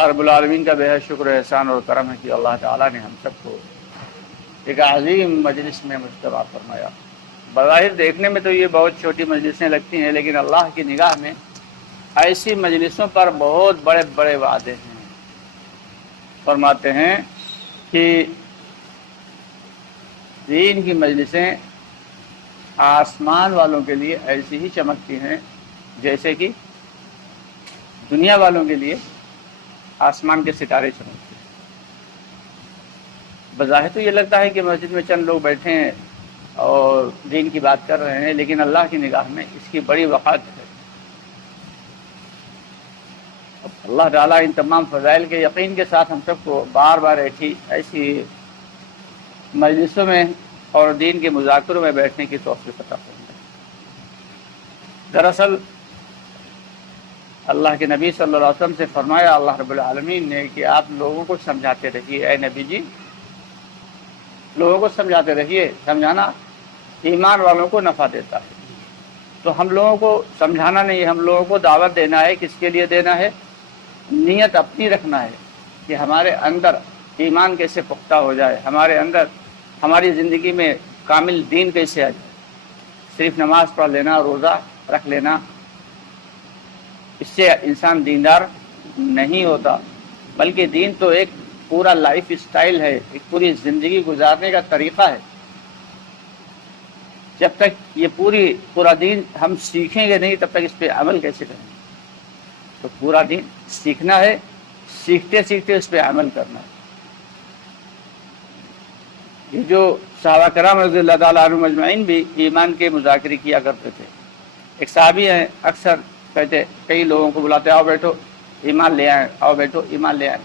رب العالمین کا بے حد شکر احسان اور کرم ہے کہ اللہ تعالیٰ نے ہم سب کو ایک عظیم مجلس میں مجتمع فرمایا۔ بظاہر دیکھنے میں تو یہ بہت چھوٹی مجلسیں لگتی ہیں، لیکن اللہ کی نگاہ میں ایسی مجلسوں پر بہت بڑے بڑے وعدے ہیں۔ فرماتے ہیں کہ دین کی مجلسیں آسمان والوں کے لیے ایسی ہی چمکتی ہیں جیسے کہ دنیا والوں کے لیے آسمان کے ستارے چمکتے ہیں۔ بظاہر تو یہ لگتا ہے کہ مسجد میں چند لوگ بیٹھے ہیں اور دین کی بات کر رہے ہیں، لیکن اللہ کی نگاہ میں اس کی بڑی وقعت ہے۔ اللہ تعالیٰ ان تمام فضائل کے یقین کے ساتھ ہم سب کو بار بار ایسی مجلسوں میں اور دین کے مذاکروں میں بیٹھنے کی توفیق عطا فرمائے۔ دراصل اللہ کے نبی صلی اللہ علیہ وسلم سے فرمایا اللہ رب العالمین نے کہ آپ لوگوں کو سمجھاتے رہیے، اے نبی جی لوگوں کو سمجھاتے رہیے۔ سمجھانا ایمان والوں کو نفع دیتا ہے، تو ہم لوگوں کو سمجھانا نہیں، ہم لوگوں کو دعوت دینا ہے۔ کس کے لیے دینا ہے؟ نیت اپنی رکھنا ہے کہ ہمارے اندر ایمان کیسے پختہ ہو جائے، ہمارے اندر ہماری زندگی میں کامل دین کیسے آ جائے۔ صرف نماز پڑھ لینا، روزہ رکھ لینا، اس سے انسان دیندار نہیں ہوتا، بلکہ دین تو ایک پورا لائف اسٹائل ہے، ایک پوری زندگی گزارنے کا طریقہ ہے۔ جب تک یہ پورا دین ہم سیکھیں گے نہیں، تب تک اس پہ عمل کیسے کریں گے؟ تو پورا دین سیکھنا ہے، سیکھتے سیکھتے اس پہ عمل کرنا ہے۔ یہ جو صحابہ کرام رضی اللہ تعالیٰ عنہم اجمعین بھی ایمان کے مذاکرے کیا کرتے تھے۔ ایک صحابی ہیں، اکثر کہتے کئی لوگوں کو بلاتے آؤ بیٹھو ایمان لے آئیں، آؤ بیٹھو ایمان لے آئیں۔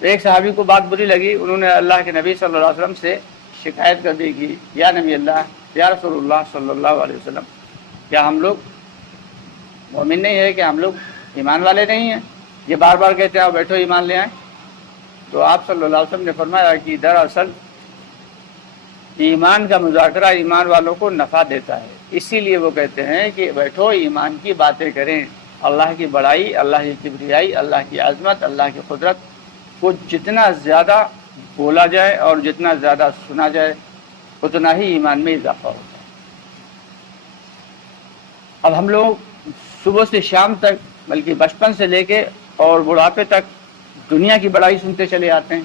ایک صحابی کو بات بری لگی، انہوں نے اللہ کے نبی صلی اللہ علیہ وسلم سے شکایت کر دی کہ یا نبی اللہ، یا رسول اللہ صلی اللہ علیہ وسلم، کیا ہم لوگ مومن نہیں ہے؟ کہ ہم لوگ ایمان والے نہیں ہیں؟ یہ بار بار کہتے ہیں آؤ بیٹھو ایمان لے آئیں۔ تو آپ صلی اللہ علیہ وسلم نے فرمایا کہ دراصل ایمان کا مذاکرہ ایمان والوں کو نفع دیتا ہے، اسی لیے وہ کہتے ہیں کہ بیٹھو ایمان کی باتیں کریں۔ اللہ کی بڑائی، اللہ کی کبریائی، اللہ کی عظمت، اللہ کی قدرت کو جتنا زیادہ بولا جائے اور جتنا زیادہ سنا جائے، اتنا ہی ایمان میں اضافہ ہوتا ہے۔ اب ہم لوگ صبح سے شام تک، بلکہ بچپن سے لے کے اور بڑھاپے تک دنیا کی بڑائی سنتے چلے آتے ہیں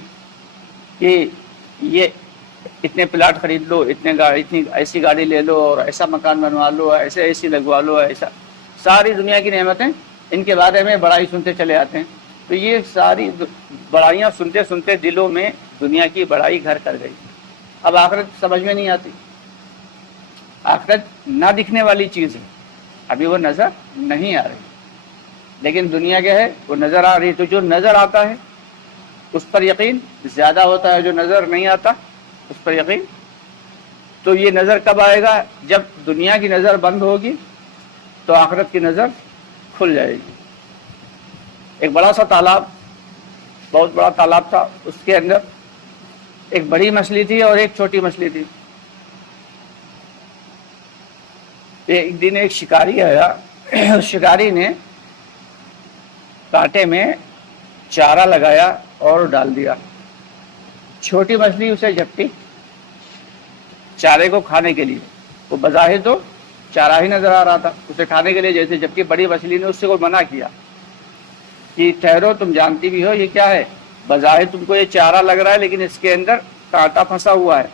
کہ یہ اتنے پلاٹ خرید لو، اتنی ایسی گاڑی لے لو، اور ایسا مکان بنوا لو، ایسے اے سی لگوا لو، ایسا ساری دنیا کی نعمتیں، ان کے بارے میں بڑائی سنتے چلے آتے ہیں۔ تو یہ ساری بڑائیاں سنتے سنتے دلوں میں دنیا کی بڑائی گھر کر گئی۔ اب آخرت سمجھ میں نہیں آتی۔ آخرت نہ دکھنے والی چیز ہے، ابھی وہ نظر نہیں آ رہی، لیکن دنیا کیا ہے؟ وہ نظر آ رہی۔ تو جو نظر آتا ہے اس پر یقین زیادہ ہوتا ہے، جو نظر نہیں آتا اس پر یقین۔ تو یہ نظر کب آئے گا؟ جب دنیا کی نظر بند ہوگی تو آخرت کی نظر کھل جائے گی۔ ایک بڑا سا تالاب، بہت بڑا تالاب تھا، اس کے اندر ایک بڑی مچھلی تھی اور ایک چھوٹی مچھلی تھی۔ ایک دن ایک شکاری آیا، اس شکاری نے کانٹے میں چارہ لگایا اور ڈال دیا۔ چھوٹی مچھلی اسے جھپٹی چارے کو کھانے کے لیے۔ وہ بظاہر تو چارہ ہی نظر آ رہا تھا، اسے کھانے کے لیے جیسے، جبکہ بڑی مچھلی نے اس سے کو منع کیا کہ ٹھہرو، تم جانتی بھی ہو یہ کیا ہے؟ بظاہر تم کو یہ چارہ لگ رہا ہے، لیکن اس کے اندر کانٹا پھنسا ہوا ہے۔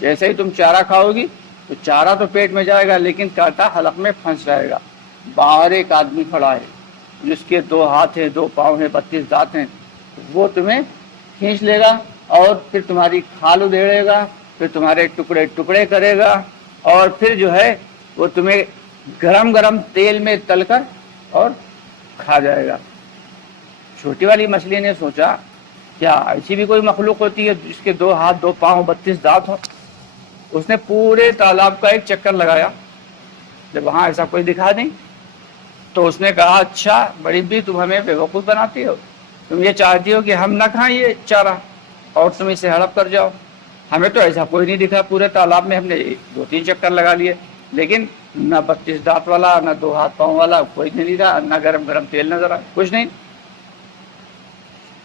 جیسے ہی تم چارہ کھاؤ گی تو چارہ تو پیٹ میں جائے گا، لیکن کانٹا حلق میں پھنس جائے گا۔ باہر ایک آدمی کھڑا ہے جس کے 2 ہاتھ ہیں، 2 پاؤں ہیں، 32 دانت ہیں، وہ تمہیں کھینچ لے گا اور پھر تمہاری کھال ادھیڑے گا، پھر تمہارے ٹکڑے ٹکڑے کرے گا، اور پھر جو ہے وہ تمہیں گرم گرم تیل میں تل کر اور کھا جائے گا۔ چھوٹی والی مچھلی نے سوچا کیا ایسی بھی کوئی مخلوق ہوتی ہے جس کے 2 ہاتھ، 2 پاؤں، 32 دانت ہوں؟ اس نے پورے تالاب کا ایک چکر لگایا، جب وہاں ایسا کوئی دکھا نہیں تو اس نے کہا اچھا بڑی بھی تم ہمیں بیوقوف بناتی ہو، تم یہ چاہتی ہو کہ ہم نہ کھائیں یہ چارہ اور تم اسے ہڑپ کر جاؤ۔ ہمیں تو ایسا کوئی نہیں دکھا، پورے تالاب میں ہم نے 2-3 چکر لگا لیے، لیکن نہ 32 دانت والا، نہ 2 ہاتھ پاؤں والا کوئی نہیں دکھا، نہ گرم گرم تیل نظر آ، کچھ نہیں۔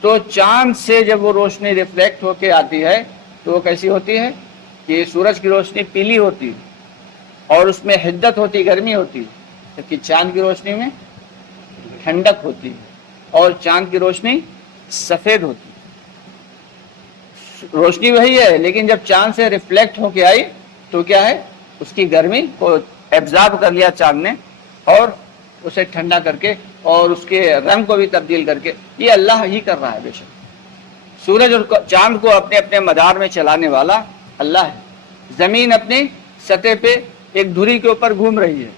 تو چاند سے جب وہ روشنی ریفلیکٹ ہو کے آتی ہے تو وہ کیسی ہوتی ہے کہ سورج کی روشنی پیلی ہوتی اور اس میں حدت ہوتی، گرمی ہوتی، جبکہ چاند کی روشنی میں ٹھنڈک ہوتی اور چاند کی روشنی سفید ہوتی۔ روشنی وہی ہے لیکن جب چاند سے ریفلیکٹ ہو کے آئی تو کیا ہے، اس کی گرمی کو ایبزارب کر لیا چاند نے اور اسے ٹھنڈا کر کے اور اس کے رنگ کو بھی تبدیل کر کے، یہ اللہ ہی کر رہا ہے۔ بے شک سورج اور چاند کو اپنے اپنے مدار میں چلانے والا اللہ ہے۔ زمین اپنی سطح پہ ایک دھری کے اوپر گھوم رہی ہے،